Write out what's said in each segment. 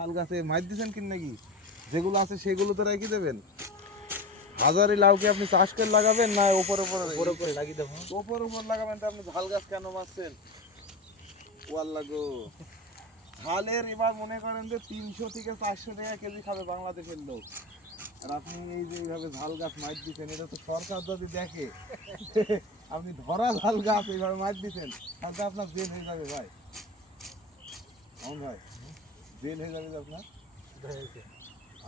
ঝাল গাছে মাইর দিচ্ছেন কি নাকি? যেগুলো আছে সেগুলো তো রেখে দেবেন। হাজারি লাউকে আপনি চাষ করে লাগাবেন না উপর লাগিয়ে দেবো? উপর লাগাবেন তো আপনি ঝাল গাছ কেন মারছেন? ওয়াল্লা গো, ঝালের এবার মনে করেন যে 300 থেকে 400 টাকা কেজি খাবে বাংলাদেশের লোক, আর আপনি এই যে এইভাবে ঝাল গাছ মাইর দিচ্ছেন, এটা তো সরকার যদি দেখে আপনি ধরা ঝাল গাছ এইভাবে মাইর দিচ্ছেন, তাহলে আপনার জেল হয়ে যাবে ভাই। ভাই জেল হয়ে যাবে আপনার।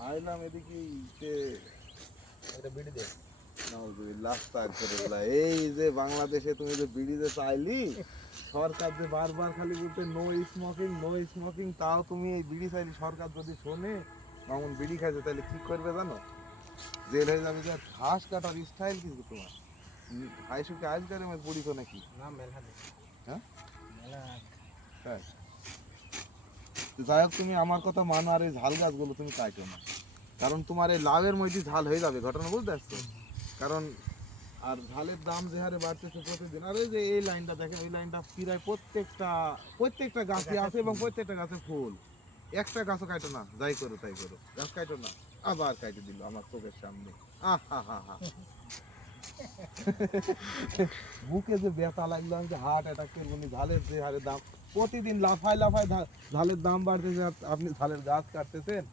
আইলাম এদিকে বিড়ি দে। এই যে বাংলাদেশে তুমি যে বিড়ি যে চাইলি, সরকার যে বারবার খালি বলতে নো স্মোকিং নো স্মোকিং, তাও তুমি এই বিড়ি চাইলি। সরকার যদি শোনে মামুন বিড়ি খাইছে, তাহলে কি করবে জানো? জেল হয়ে যাবে। যে ঘাস কাটার স্টাইল কিন্তু তোমার হাই সুখে আইস করে পড়িছো নাকি? না মেলা হ্যাঁ মেলা হ্যাঁ। যাই হোক, তুমি আমার কথা মানো, আর এই ঝাল গাছগুলো তুমি কাটো না, কারণ তোমার এই লাভের মধ্যে ঝাল হয়ে যাবে, ঘটনা বুঝতে পারছো? কারণ আর ঝালের দাম যে হারে বাড়তেছে প্রতিদিন, আর এই যে এই লাইনটা দেখেন, ওই লাইনটা প্রায় প্রত্যেকটা গাছে আছে এবং প্রত্যেকটা গাছে ফুল। একটা গাছও কাটো না, যাই করো তাই করো, গাছ কাটো না। আবার কাটে দিল আমার চোখের সামনে। আহা হা হা, বুকে যে ব্যথা লাগলো, আমি যে হার্ট অ্যাটাক করবো। ঝালের যে হারে দাম প্রতিদিন লাফায় লাফায় ঝালের দাম বাড়তেছে, আপনি ঝালের গাছ কাটতেছেন।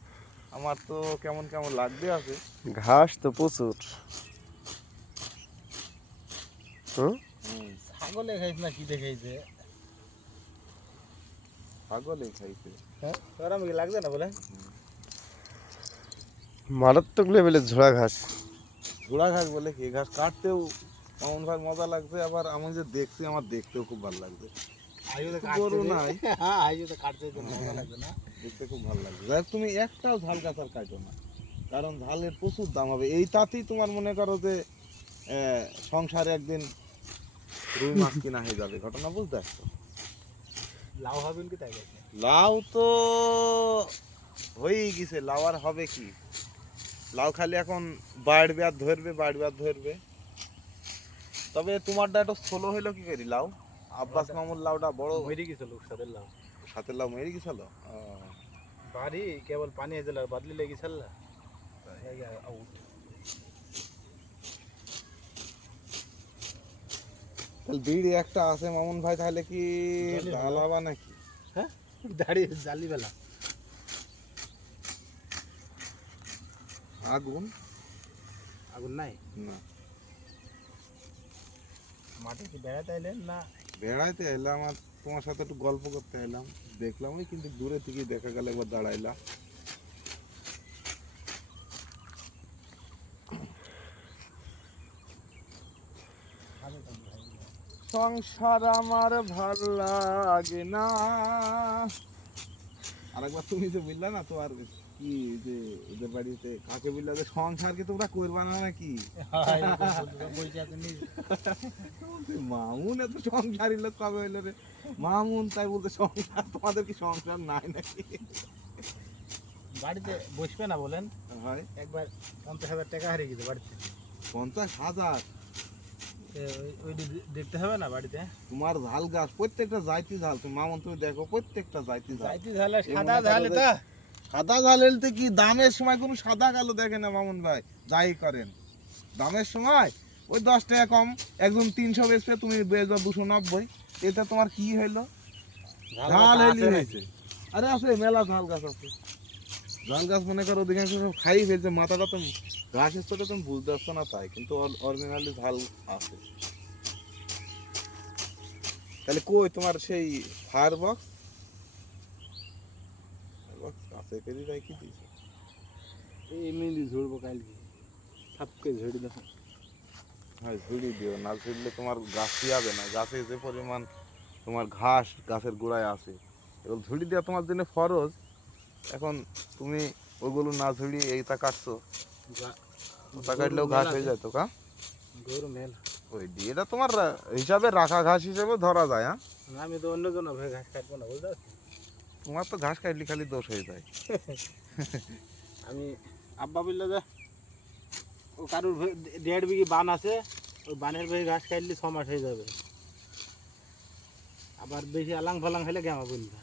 আমার তো কেমন কেমন লাগবে আছে। ঘাস তো প্রচুর। ছাগলে খাইছে না কি দেখাইছে? ছাগলে খাইছে। হ্যাঁ, গরম কি লাগছে না বলে? মারাত্মক লেভেলের ঝোড়া ঘাস। ঝোড়া ঘাস বলে কি? ঘাস কাটতেও এমন ভাই মজা লাগছে, আবার আমি যে দেখছি আমার দেখতেও খুব ভালো লাগছে। গরু নাই, দেখতে খুব ভালো লাগছে। যাই হোক, তুমি একটাও ঝাল গাছ আর কাটো না, কারণ ঝালের প্রচুর দাম হবে। এই তাতেই তোমার মনে করো যে সংসারে একদিন রুই মাছ কিনা হয়ে যাবে, ঘটনা বুঝতে পারছো? লাউ হবেন কি তাই? লাউ তো হয়েই গেছে, লাউ আর হবে কি? লাউ খালি এখন বাড়বে আর ধরবে। তবে তোমারটা একটু স্লো হইলো কি করি? লাউ আব্বাস মামুর লাউটা বড় মরে গেছিল, সাথে লাউ মরে গেছিল। বাড়ি কেবল পানি এসেছিল, বদলি লেগেছিল। আউট। তাহলে বিড়ি একটা আছে মামুন ভাই, তাহলে কি জ্বালাবা নাকি? হ্যাঁ, দাঁড়িয়ে জ্বালি বেলা আগুন নাই না। মাঠে বেড়াতে এলেন না? বেড়াইতে এলাম, আর তোমার সাথে একটু গল্প করতে এলাম। দেখলাম ওই কিন্তু দূরে থেকে দেখা গেল, একবার দাঁড়াইলা। সংসার আমার ভাল লাগে না। আরেকবার তুমি যে বললা না, তো আর কি যে ওদের বাড়িতে কাকে বললা যে সংসার কি তোমরা করবা না নাকি? মামুন এত সংসারী লোক কবে হইলো রে? মামুন তাই বলতে সংসার, তোমাদের কি সংসার নাই নাকি? বাড়িতে বসবে না বলেন ভাই? একবার 50,000 টাকা হারিয়ে গেছে বাড়িতে। 50,000? দেখতে হবে না বাড়িতে? তোমার ঝাল গাছ প্রত্যেকটা জাইতি ঝাল, তুমি মামুন তুমি দেখো প্রত্যেকটা জাইতি ঝাল। সাদা ঝাল, এটা সাদা ঝাল এলতে কি দামের সময় কোনো সাদা কালো দেখে না মামুন ভাই, যাই করেন দামের সময় ওই 10 টাকা কম। একজন 300 বেচবে, তুমি বেচবা 290, এটা তোমার কি হইলো? ঝাল হেলি হয়েছে। আরে আছে মেলা ঝাল গাছ আছে। ঝাল গাছ মনে করো অধিকাংশ সব খাই ফেলছে, মাথাটা তো ঘাসের সাথে তুমি বুঝতে পারছো না তাই, কিন্তু অরিজিনালি ঝাল আছে। তাহলে কই তোমার সেই ফায়ার বক্স আছে কেজি তাই কি দিয়েছে? এমনি ঝুড়বো কালকে, সবকে ঝুড়ি দেখো। হ্যাঁ ঝুড়ি দিও, না ঝুড়লে তোমার গাছই হবে না। গাছে যে পরিমাণ তোমার ঘাস গাছের গোড়ায় আছে, এগুলো ঝুড়ি দেওয়া তোমার জন্য ফরজ। এখন তুমি ওগুলো না ঝুড়ি এইটা কাটছো, ওটা কাটলেও ঘাস হয়ে যায় তো। গরু মেল ওই দিয়ে এটা তোমার হিসাবে রাখা ঘাস হিসেবে ধরা যায়। হ্যাঁ, আমি তো অন্য জন ভাই ঘাস কাটবো না, বুঝতে পারছি? তোমার তো ঘাস কাটলে খালি দোষ হয়ে যায়। আমি আব্বা বললো যে ও কারোর 1.5 বিঘি বান আছে, ওই বানের ভাই ঘাস কাটলে 6 মাস হয়ে যাবে। আবার বেশি আলাং ফালাং হলে কেমন বলবে?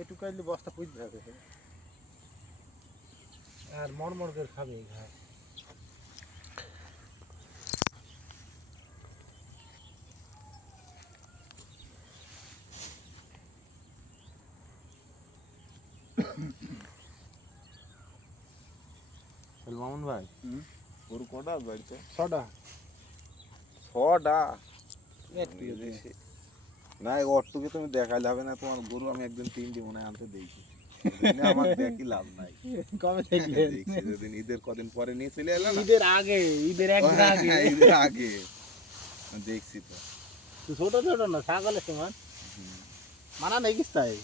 একটু কাটলে বস্তা পুঁততে হবে আর মরমর করে খাবে এই ঘাস মামুন ভাই গরু কটা বাড়িতে? ছটা ছটা? একটু বেশি না, অটুকে তুমি দেখাইলে হবে না। তোমার গরু আমি একদিন 3টি মনে হয় আনতে দেখি। আমার দেখি লাভ নাই। কবে দেখলে দেখছি যেদিন ঈদের কদিন পরে নিয়ে চলে এলো না, ঈদের আগে ঈদের একদিন আগে ঈদের আগে দেখছি তো। তো ছোট ছোট না ছাগলের সমান মানা নেই কিস তাই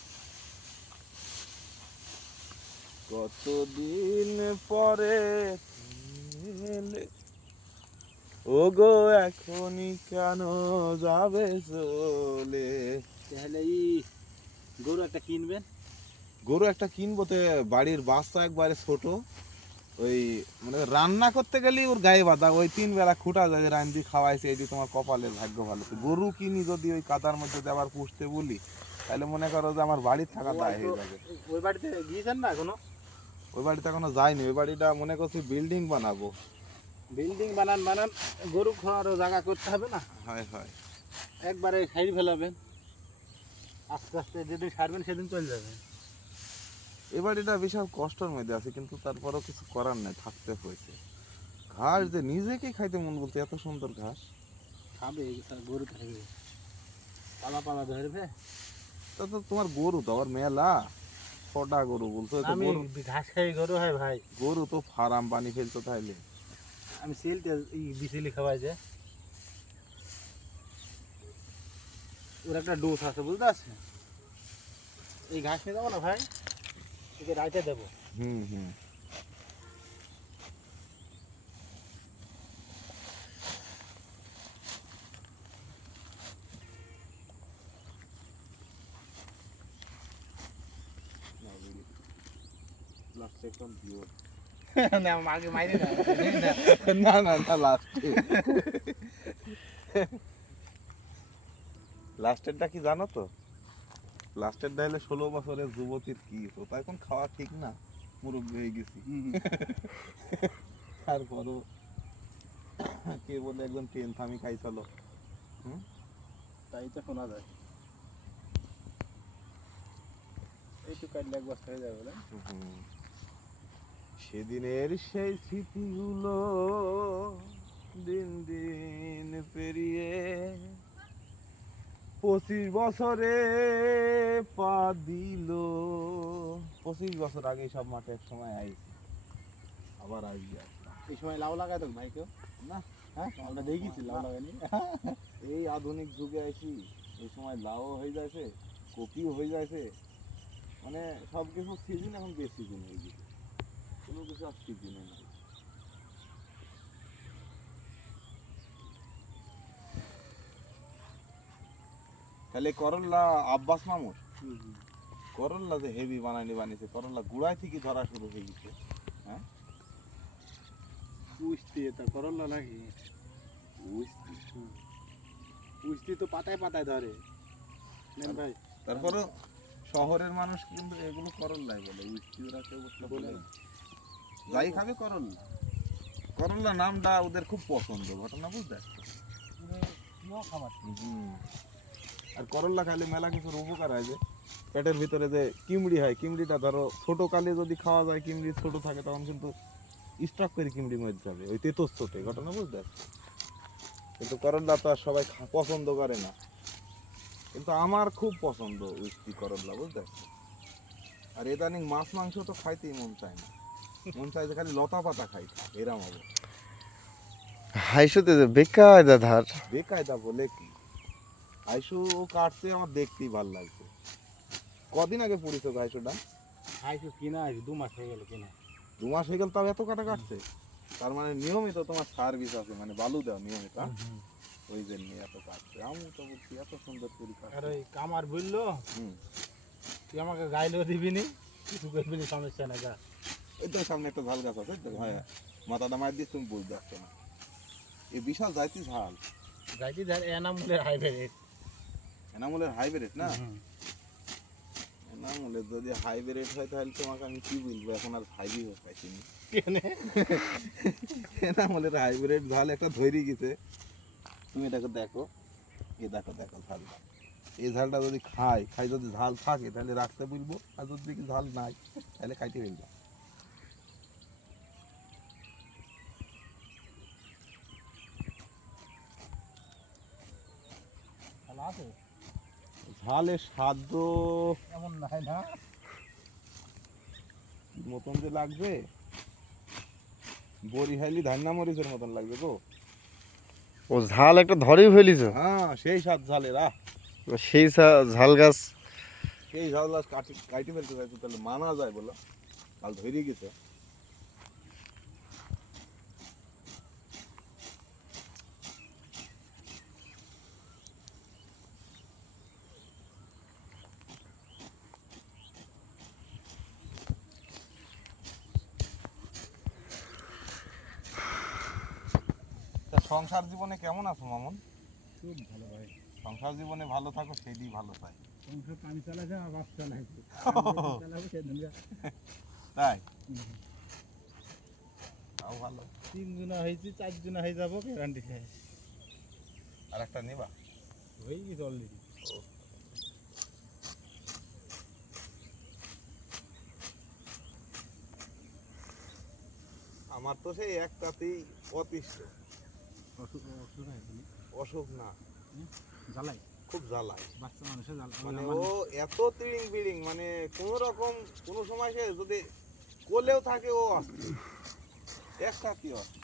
কতদিন পরে এলে, ও গো এখনই কেন যাবে চলে? তাহলে গরু একটা কিনবেন গরু একটা কিনবো তো, বাড়ির বাচ্চা একবারে ছোট, ওই মানে রান্না করতে গেলেই ওর গায়ে বাঁধা, ওই 3 বেলা খুঁটা যায় রান্দি খাওয়াইছে, এই যে তোমার কপালের ভাগ্য ভালো। তো গরু কিনি যদি ওই কাদার মধ্যে দিয়ে আবার পুষতে বলি, তাহলে মনে করো যে আমার বাড়ির থাকা দায় হয়ে যাবে। ওই বাড়িতে গিয়েছেন না এখনো ওই বাড়িতে এখনো যাইনি, ওই বাড়িটা মনে করছি বিল্ডিং বানাবো। বিল্ডিং বানান গরু খাওয়ারও জায়গা করতে হবে না হয় হয়, একবারে সাইড ফেলাবেন আস্তে আস্তে যেদিন সারবেন সেদিন চলে যাবেন এই বাড়িটা বিশাল কষ্টের মধ্যে আছে, কিন্তু তারপরও কিছু করার নাই, থাকতে হয়েছে। ঘাস যে নিজেকেই খাইতে মন বলতে, এত সুন্দর ঘাস। খাবে গরু থাকবে পালা পালা ধরবে তা তো তোমার গরু তো আবার মেলা, 6টা গরু বলছো তো। আমি গরু, ঘাস খাই গরু হয় ভাই গরু তো ফার্ম পানি ফেলতো তাইলে। আমি সেলতে বিচেলি খাওয়াই যে ওর একটা ডোজ আছে বুঝতে পারছেন এই ঘাস নিয়ে যাবো না ভাই একে রাইতে দেবো হুম হুম। আগে মাইরে না না না, লাস্টে, লাস্টেরটা কি জানো তো? লাস্টেরটা হলে 16 বছরের যুবতীর কি, তো তাই এখন খাওয়া ঠিক না, মুরব্বী হয়ে গেছি। তারপরও কে বলে একদম 10th আমি খাই চলো। তাই তো শোনা যায় এইটু কাটলে এক বস্তা হয়ে যাবে বলে হুম। সেদিনের সেই স্মৃতিগুলো দিন দিন পেরিয়ে 25 বছরে পা দিল। 25 বছর আগে সব মাঠে এক সময় আইছি, আবার আসবি আসলাম। এই সময় লাউ লাগায় তো ভাই কেউ না, হ্যাঁ আমরা দেখিছি লাউ লাগানি এই আধুনিক যুগে আইছি, এই সময় লাউ হয়ে যাচ্ছে, কপিও হয়ে যাচ্ছে, মানে সব কিছু সিজন এখন বেশ সিজন হয়ে গেছে, কোনো কিছু আর সিজনে নাই। তাহলে করল্লা আব্বাস মামুর, করল্লা যে হেভি বানিয়েছে, করল্লা গুড়াই থেকে ধরা শুরু হয়ে গেছে। হ্যাঁ, পুষতে তা করল্লা নাকি বুঝছি। পুষতে তো পাতায় পাতায় ধরে নেন ভাই তারপরও শহরের মানুষ কিন্তু এগুলো করল্লাই বলে, উইস্টি ওরা কেউ বলে না। যাই খাবে করল্লা, করল্লা নামটা ওদের খুব পছন্দ, ঘটনা বুঝতে পারছো? খাবার আর করল্লা খাইলে মেলা কিছুর উপকার হয়, যে পেটের ভিতরে যে কিমড়ি হয়, কিমড়িটা ধরো ছোট কালে যদি খাওয়া যায়, কিমড়ি ছোট থাকে তখন কিন্তু স্টক করে কিমড়ি মরে যাবে, ওই তেতোস চোটে, ঘটনা বুঝতে পারছো? কিন্তু করল্লা তো আর সবাই পছন্দ করে না, কিন্তু আমার খুব পছন্দ উইস্টি করল্লা, বুঝতে পারছো? আর ইদানিং মাছ মাংস তো খাইতেই মন চায় না, মন চায় যে খালি লতা পাতা খাইতে, এরাম অবস্থা। হাইশুতে যে বেকায়দা ধার। বেকায়দা বলে কি, আইসু কাটছে আমার দেখতেই ভাল লাগছে। কদিন আগে পড়িছো আইসুটা? খাইছো কিনা 2 মাস হয়ে গেল কিনা 2 মাস হয়ে গেল, তাও এত কাটা কাটছে? তার মানে নিয়মিত তোমার সার্ভিস আছে, মানে বালু দাও নিয়মিত, ওই জন্য এত কাটছে। আমি তো বলছি এত সুন্দর করে আর কাটছে। ওই কামার বললো হুম, তুই আমাকে গাইলেও দিবি নি কিছু করবি নি সমস্যা না যা এই তো সামনে একটা ঝাল গাছ আছে, হ্যাঁ, মাথাটা মার দিয়ে তুমি বুঝতে পারছো না, এই বিশাল জাইতি ঝাল, যাইতি ধর এনামুলের হাইব্রিড এনামুলের হাইব্রিড না, এনামুলের যদি হাইব্রিড হয় তাহলে তোমাকে আমি কি বলবো, এখন আর ভাইবি পাইছিনি কেনে এনামলের হাইব্রিড ঝাল একটা ধরে গেছে। তুমি এটাকে দেখো, এ দেখো দেখো ঝালটা, এই ঝালটা যদি খাই যদি ঝাল থাকে তাহলে রাখতে বলবো, আর যদি দেখি ঝাল নাই তাহলে খাইতে ফেলবো। শালা আছে ঝালের স্বাদ তো এমন নাই না মতন যে লাগবে, বড়ি খাইলি ধান্না মরিচের মতন লাগবে গো। ও ঝাল একটা ধরেই ফেলিছ। হ্যাঁ সেই স্বাদ ঝালের। সেই ঝাল গাছ। সেই ঝাল গাছ কাটি ফেলতে চাইছো তাহলে মানা যায় বলো, কাল ধরে গেছে। তা সংসার জীবনে কেমন আছো মামুন? খুব ভালো ভাই। সংসার জীবনে ভালো থাকো, সেটাই ভালো চাই। সংসার পানি চালাছে আর বাস চালাইছে চালাবো সেদিন তাই তাও ভালো। 3 জনা হয়েছি 4 জনা হয়ে যাবো গ্যারান্টি খাই। আর একটা নেবা? হয়ে গেছে অলরেডি। আমার তো সেই একটাতেই অতিষ্ঠ। অসুখ না, জ্বালাই খুব জ্বালায়। বাচ্চা মানুষের মানে ও এত তিড়িং বিড়িং, মানে কোনো রকম কোনো সময় সে যদি কোলেও থাকে ও অস্থির, একটা কি অস্থির।